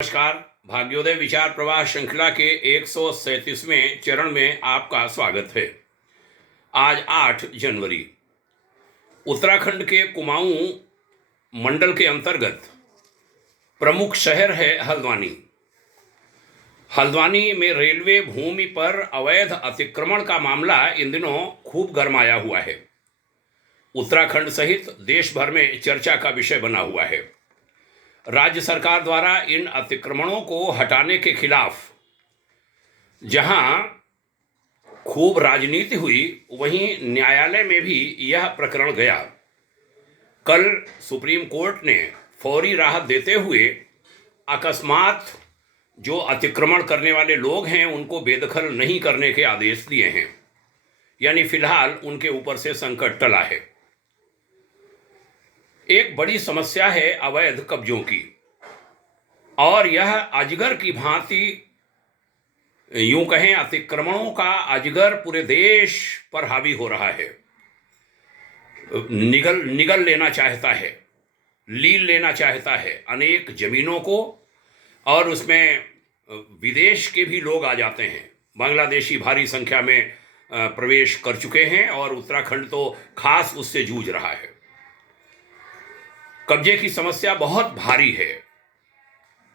नमस्कार। भाग्योदय विचार प्रवाह श्रृंखला के 137वें चरण में आपका स्वागत है। आज 8 जनवरी। उत्तराखंड के कुमाऊं मंडल के अंतर्गत प्रमुख शहर है हल्द्वानी। हल्द्वानी में रेलवे भूमि पर अवैध अतिक्रमण का मामला इन दिनों खूब गरमाया हुआ है। उत्तराखंड सहित देश भर में चर्चा का विषय बना हुआ है। राज्य सरकार द्वारा इन अतिक्रमणों को हटाने के खिलाफ जहां खूब राजनीति हुई, वहीं न्यायालय में भी यह प्रकरण गया। कल सुप्रीम कोर्ट ने फौरी राहत देते हुए अकस्मात जो अतिक्रमण करने वाले लोग हैं उनको बेदखल नहीं करने के आदेश दिए हैं, यानी फिलहाल उनके ऊपर से संकट टला है। एक बड़ी समस्या है अवैध कब्जों की, और यह अजगर की भांति, यूं कहें अतिक्रमणों का अजगर पूरे देश पर हावी हो रहा है। निगल लेना चाहता है, लील लेना चाहता है अनेक जमीनों को, और उसमें विदेश के भी लोग आ जाते हैं। बांग्लादेशी भारी संख्या में प्रवेश कर चुके हैं और उत्तराखंड तो खास उससे जूझ रहा है। कब्जे की समस्या बहुत भारी है।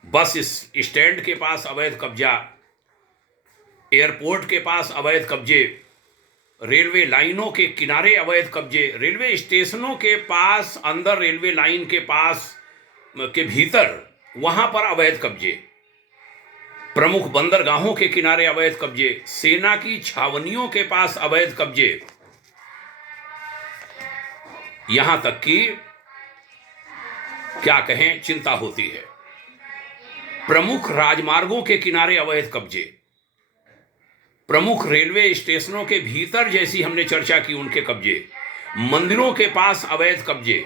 बस स्टैंड के पास अवैध कब्जा, एयरपोर्ट के पास अवैध कब्जे, रेलवे लाइनों के किनारे अवैध कब्जे, रेलवे स्टेशनों के पास, अंदर रेलवे लाइन के पास के भीतर वहां पर अवैध कब्जे, प्रमुख बंदरगाहों के किनारे अवैध कब्जे, सेना की छावनियों के पास अवैध कब्जे, यहां तक कि क्या कहें, चिंता होती है। प्रमुख राजमार्गों के किनारे अवैध कब्जे, प्रमुख रेलवे स्टेशनों के भीतर, जैसी हमने चर्चा की, उनके कब्जे, मंदिरों के पास अवैध कब्जे,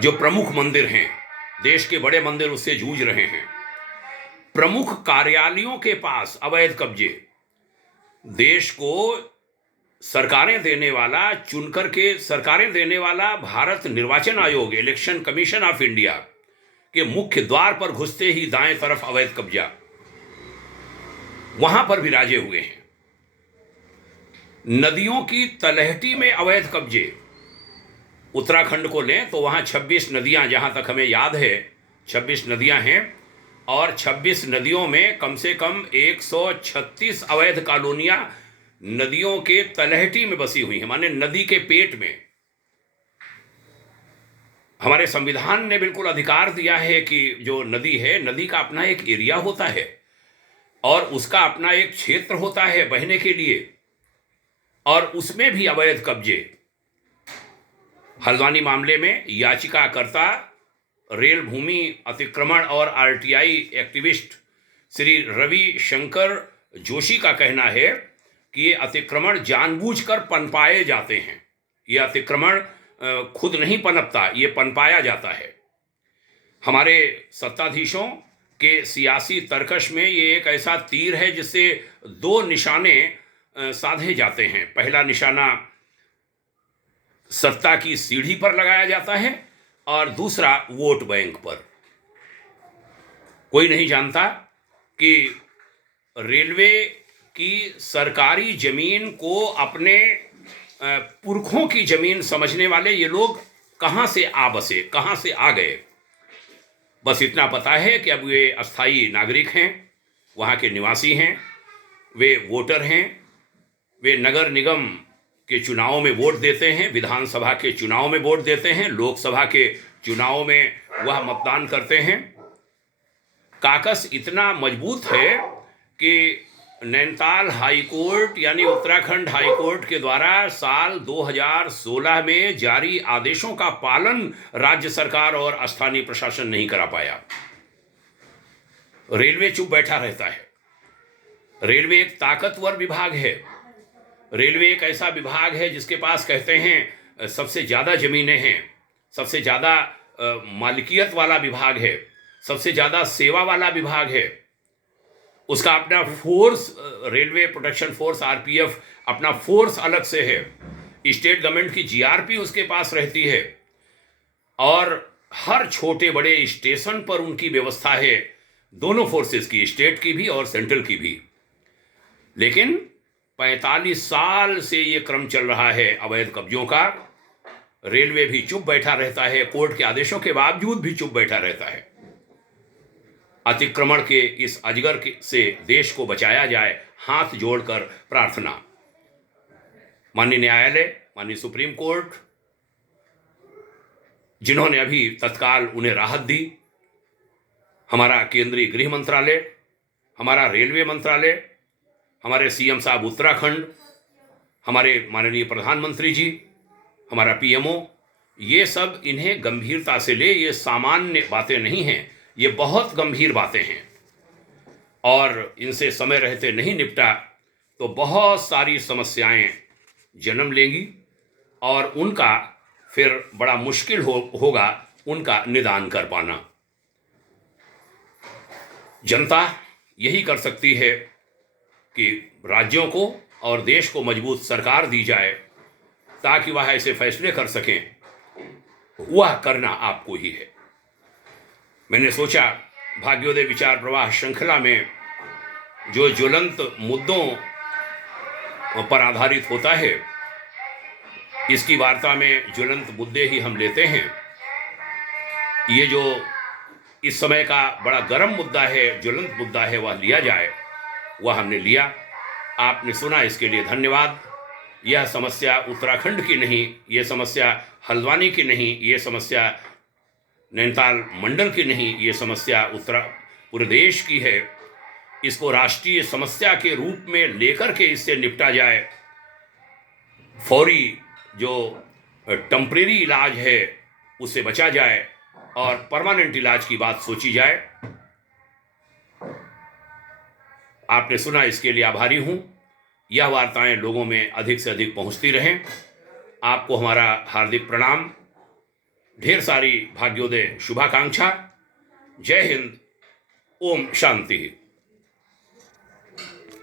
जो प्रमुख मंदिर हैं, देश के बड़े मंदिर उससे जूझ रहे हैं। प्रमुख कार्यालयों के पास अवैध कब्जे, देश को सरकारें देने वाला, चुनकर के सरकारें देने वाला भारत निर्वाचन आयोग, इलेक्शन कमीशन ऑफ इंडिया के मुख्य द्वार पर घुसते ही दाएं तरफ अवैध कब्जा, वहां पर भी राजे हुए हैं। नदियों की तलहटी में अवैध कब्जे, उत्तराखंड को लें तो वहां 26 नदियां, जहां तक हमें याद है 26 नदियां हैं, और 26 नदियों में कम से कम 136 अवैध कॉलोनियां नदियों के तलहटी में बसी हुई हैं, माने नदी के पेट में। हमारे संविधान ने बिल्कुल अधिकार दिया है कि जो नदी है, नदी का अपना एक एरिया होता है और उसका अपना एक क्षेत्र होता है बहने के लिए, और उसमें भी अवैध कब्जे। हल्द्वानी मामले में याचिकाकर्ता रेल भूमि अतिक्रमण और आरटीआई एक्टिविस्ट श्री रवि शंकर जोशी का कहना है कि ये अतिक्रमण जानबूझकर पनपाए जाते हैं। ये अतिक्रमण खुद नहीं पनपता, ये पनपाया जाता है। हमारे सत्ताधीशों के सियासी तर्कश में ये एक ऐसा तीर है जिससे 2 निशाने साधे जाते हैं। पहला निशाना सत्ता की सीढ़ी पर लगाया जाता है और दूसरा वोट बैंक पर। कोई नहीं जानता कि रेलवे की सरकारी जमीन को अपने पुरखों की जमीन समझने वाले ये लोग कहां से आ बसे, कहां से आ गए। बस इतना पता है कि अब वे अस्थायी नागरिक हैं, वहां के निवासी हैं, वे वोटर हैं, वे नगर निगम के चुनावों में वोट देते हैं, विधानसभा के चुनाव में वोट देते हैं, लोकसभा के चुनाव में वह मतदान करते हैं। काकस इतना मजबूत है कि नैनीताल हाई कोर्ट, यानी उत्तराखंड हाई कोर्ट के द्वारा साल 2016 में जारी आदेशों का पालन राज्य सरकार और स्थानीय प्रशासन नहीं करा पाया। रेलवे चुप बैठा रहता है। रेलवे एक ताकतवर विभाग है। रेलवे एक ऐसा विभाग है जिसके पास, कहते हैं, सबसे ज्यादा जमीनें हैं, सबसे ज्यादा मालिकियत वाला विभाग है, सबसे ज्यादा सेवा वाला विभाग है। उसका अपना force, railway protection force RPF, अपना फोर्स अलग से है। स्टेट गवर्नमेंट की जीआरपी उसके पास रहती है, और हर छोटे बड़े स्टेशन पर उनकी व्यवस्था है, दोनों फोर्सेस की, स्टेट की भी और सेंट्रल की भी। लेकिन 45 साल से ये क्रम चल रहा है अवैध कब्जों का। रेलवे भी चुप बैठा रहता है, कोर्ट के आदेशों के बावजूद भी चुप बैठा रहता है। अतिक्रमण के इस अजगर से देश को बचाया जाए, हाथ जोड़कर प्रार्थना। माननीय न्यायालय, माननीय सुप्रीम कोर्ट, जिन्होंने अभी तत्काल उन्हें राहत दी, हमारा केंद्रीय गृह मंत्रालय, हमारा रेलवे मंत्रालय, हमारे सीएम साहब उत्तराखंड, हमारे माननीय प्रधानमंत्री जी, हमारा पीएमओ, ये सब इन्हें गंभीरता से ले। ये सामान्य बातें नहीं हैं, ये बहुत गंभीर बातें हैं और इनसे समय रहते नहीं निपटा तो बहुत सारी समस्याएं जन्म लेंगी और उनका फिर बड़ा मुश्किल होगा उनका निदान कर पाना। जनता यही कर सकती है कि राज्यों को और देश को मजबूत सरकार दी जाए ताकि वह ऐसे फैसले कर सकें। वह करना आपको ही है। मैंने सोचा भाग्योदय विचार प्रवाह श्रृंखला में जो ज्वलंत मुद्दों पर आधारित होता है, इसकी वार्ता में ज्वलंत मुद्दे ही हम लेते हैं। ये जो इस समय का बड़ा गर्म मुद्दा है, ज्वलंत मुद्दा है, वह लिया जाए, वह हमने लिया। आपने सुना, इसके लिए धन्यवाद। यह समस्या उत्तराखंड की नहीं, ये समस्या हल्द्वानी की नहीं, ये समस्या नैनीताल मंडल की नहीं, ये समस्या पूरे देश की है। इसको राष्ट्रीय समस्या के रूप में लेकर के इससे निपटा जाए। फौरी जो टेम्परेरी इलाज है उससे बचा जाए और परमानेंट इलाज की बात सोची जाए। आपने सुना, इसके लिए आभारी हूं। यह वार्ताएं लोगों में अधिक से अधिक पहुंचती रहें। आपको हमारा हार्दिक प्रणाम, ढेर सारी भाग्योदय शुभाकांक्षा। जय हिंद, ओम शांति।